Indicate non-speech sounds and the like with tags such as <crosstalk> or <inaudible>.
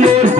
more. <laughs>